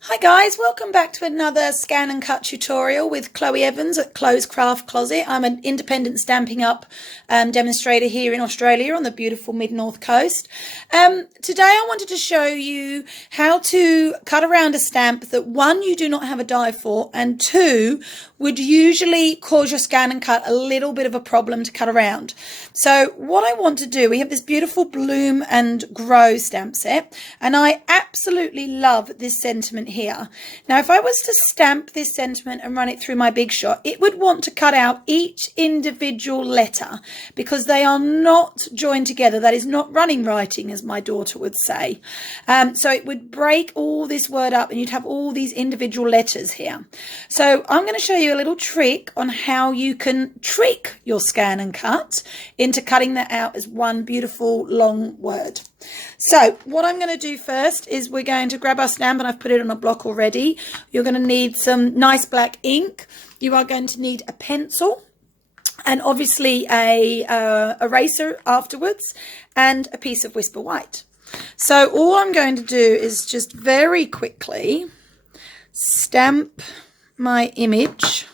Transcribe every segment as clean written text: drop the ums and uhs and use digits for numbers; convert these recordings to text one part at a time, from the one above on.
Hi guys, welcome back to another scan and cut tutorial with Chloe Evans at Chlo's Craft Closet. I'm an independent Stampin' Up demonstrator here in Australia on the beautiful mid-north coast. Today I wanted to show you how to cut around a stamp that one, you do not have a die for, and two, would usually cause your scan and cut a little bit of a problem to cut around. So what I want to do, we have this beautiful Bloom and Grow stamp set, and I absolutely love this sentiment here. Now, if I was to stamp this sentiment and run it through my Big Shot, it would want to cut out each individual letter because they are not joined together. That is not running writing, as my daughter would say. So it would break all this word up and you'd have all these individual letters here. So I'm going to show you a little trick on how you can trick your scan and cut into cutting that out as one beautiful long word. So what I'm going to do first is we're going to grab our stamp, and I've put it on a block already. You're going to need some nice black ink. You are going to need a pencil and obviously a eraser afterwards and a piece of Whisper White. So all I'm going to do is just very quickly stamp my image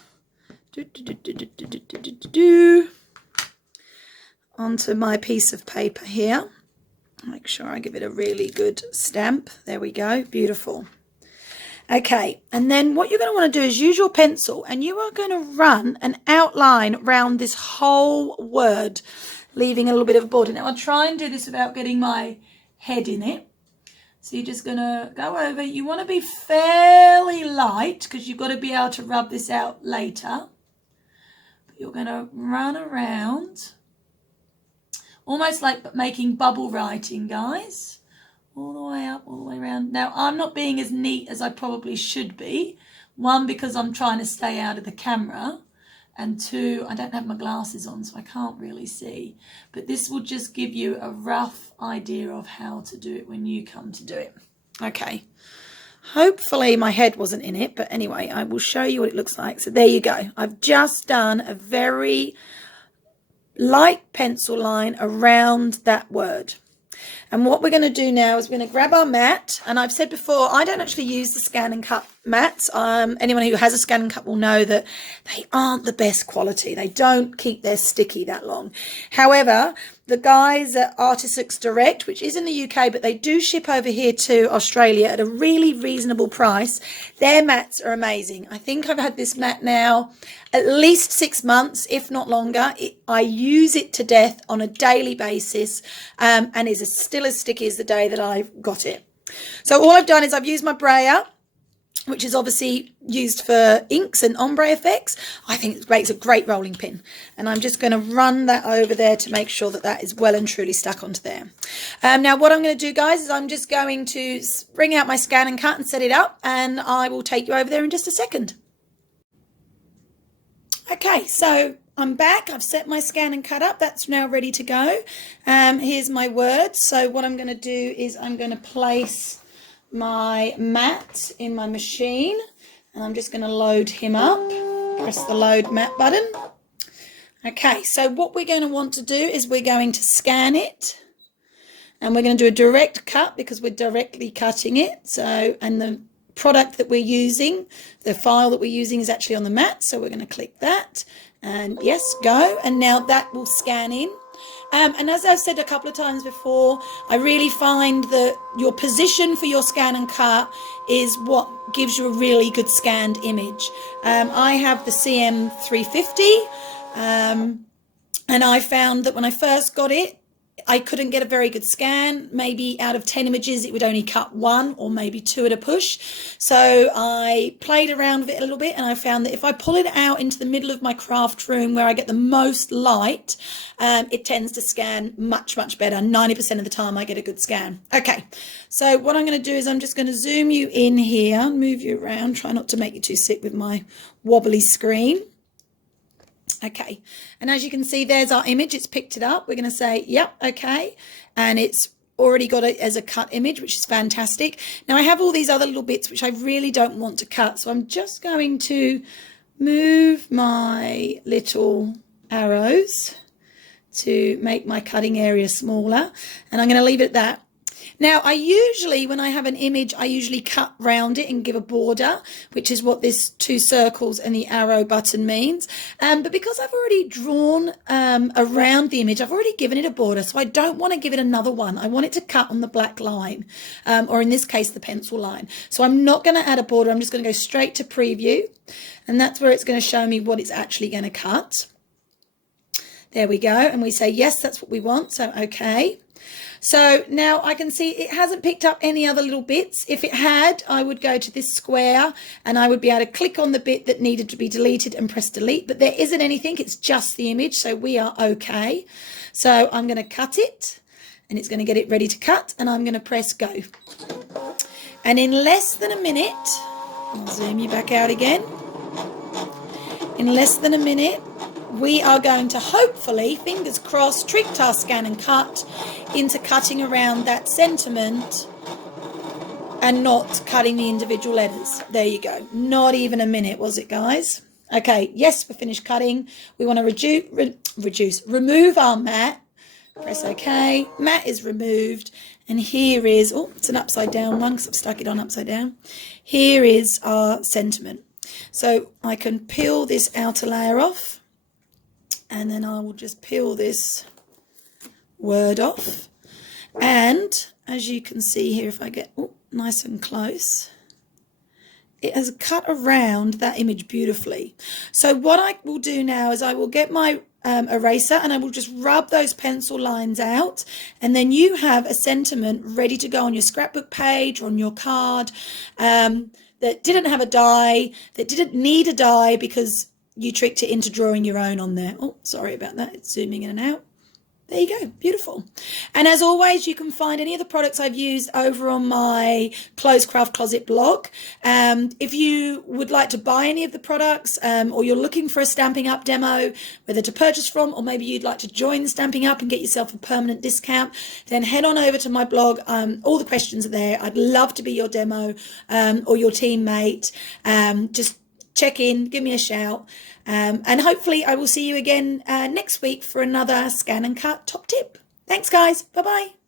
onto my piece of paper here. Make sure I give it a really good stamp. There we go. Beautiful. Okay, and then what you're going to want to do is use your pencil and you are going to run an outline around this whole word, leaving a little bit of a border. Now, I'll try and do this without getting my head in it. So you're just going to go over. You want to be fairly light because you've got to be able to rub this out later. But you're going to run around. Almost like making bubble writing, guys. All the way up, all the way around. Now, I'm not being as neat as I probably should be. One, because I'm trying to stay out of the camera. And two, I don't have my glasses on, so I can't really see. But this will just give you a rough idea of how to do it when you come to do it. Okay. Hopefully my head wasn't in it. But anyway, I will show you what it looks like. So there you go. I've just done a very light pencil line around that word. And what we're going to do now is we're going to grab our mat. And I've said before, I don't actually use the scan and cut mats. Anyone who has a scan and cut will know that they aren't the best quality. They don't keep their sticky that long. However, the guys at Artisans Direct, which is in the UK, but they do ship over here to Australia at a really reasonable price. Their mats are amazing. I think I've had this mat now at least 6 months, if not longer. I use it to death on a daily basis and is still as sticky as the day that I got it. So all I've done is I've used my brayer, which is obviously used for inks and ombre effects. I think it makes a great rolling pin. And I'm just going to run that over there to make sure that that is well and truly stuck onto there. Now, what I'm going to do, guys, is I'm just going to bring out my scan and cut and set it up. And I will take you over there in just a second. Okay, so I'm back. I've set my scan and cut up. That's now ready to go. Here's my word. So what I'm going to do is I'm going to place my mat in my machine, and I'm just going to load him up. Press the load mat button. Okay, so what we're going to want to do is we're going to scan it, and we're going to do a direct cut because we're directly cutting it. So, and the product that we're using, the file that we're using, is actually on the mat, so we're going to click that, and yes, go. And now that will scan in. And as I've said a couple of times before, I really find that your position for your scan and cut is what gives you a really good scanned image. I have the CM350, and I found that when I first got it, I couldn't get a very good scan. Maybe out of 10 images, it would only cut 1 or maybe 2 at a push. So I played around with it a little bit, and I found that if I pull it out into the middle of my craft room where I get the most light, it tends to scan much, much better. 90% of the time I get a good scan. Okay, so what I'm going to do is I'm just going to zoom you in here, move you around, try not to make you too sick with my wobbly screen. Okay, and as you can see, there's our image. It's picked it up. We're going to say, yep, okay. And it's already got it as a cut image, which is fantastic. Now I have all these other little bits which I really don't want to cut. So I'm just going to move my little arrows to make my cutting area smaller. And I'm going to leave it at that. Now, I usually, when I have an image, I usually cut round it and give a border, which is what this 2 circles and the arrow button means. But because I've already drawn around the image, I've already given it a border, so I don't want to give it another one. I want it to cut on the black line, or in this case, the pencil line. So I'm not going to add a border. I'm just going to go straight to preview, and that's where it's going to show me what it's actually going to cut. There we go. And we say, yes, that's what we want. So, okay. So now I can see it hasn't picked up any other little bits. If it had, I would go to this square and I would be able to click on the bit that needed to be deleted and press delete, but there isn't anything. It's just the image. So we are okay. So I'm going to cut it and it's going to get it ready to cut, and I'm going to press go. And in less than a minute, I'll zoom you back out again. In less than a minute, we are going to hopefully, fingers crossed, tricked our scan and cut into cutting around that sentiment and not cutting the individual letters. There you go. Not even a minute, was it, guys? Okay, yes, we're finished cutting. We want to remove our mat. Press OK. Mat is removed. And here is, oh, it's an upside down one because I've stuck it on upside down. Here is our sentiment. So I can peel this outer layer off. And then I will just peel this word off. And as you can see here, if I get nice and close, it has cut around that image beautifully. So what I will do now is I will get my eraser and I will just rub those pencil lines out, and then you have a sentiment ready to go on your scrapbook page or on your card that didn't have a die, that didn't need a die because you tricked it into drawing your own on there. Oh, sorry about that. It's zooming in and out. There you go. Beautiful. And as always, you can find any of the products I've used over on my Chlo's Craft Closet blog. If you would like to buy any of the products, or you're looking for a Stampin' Up demo, whether to purchase from, or maybe you'd like to join Stampin' Up and get yourself a permanent discount, then head on over to my blog. All the questions are there. I'd love to be your demo or your teammate. Just check in, give me a shout, and hopefully I will see you again next week for another scan and cut top tip. Thanks, guys. Bye-bye.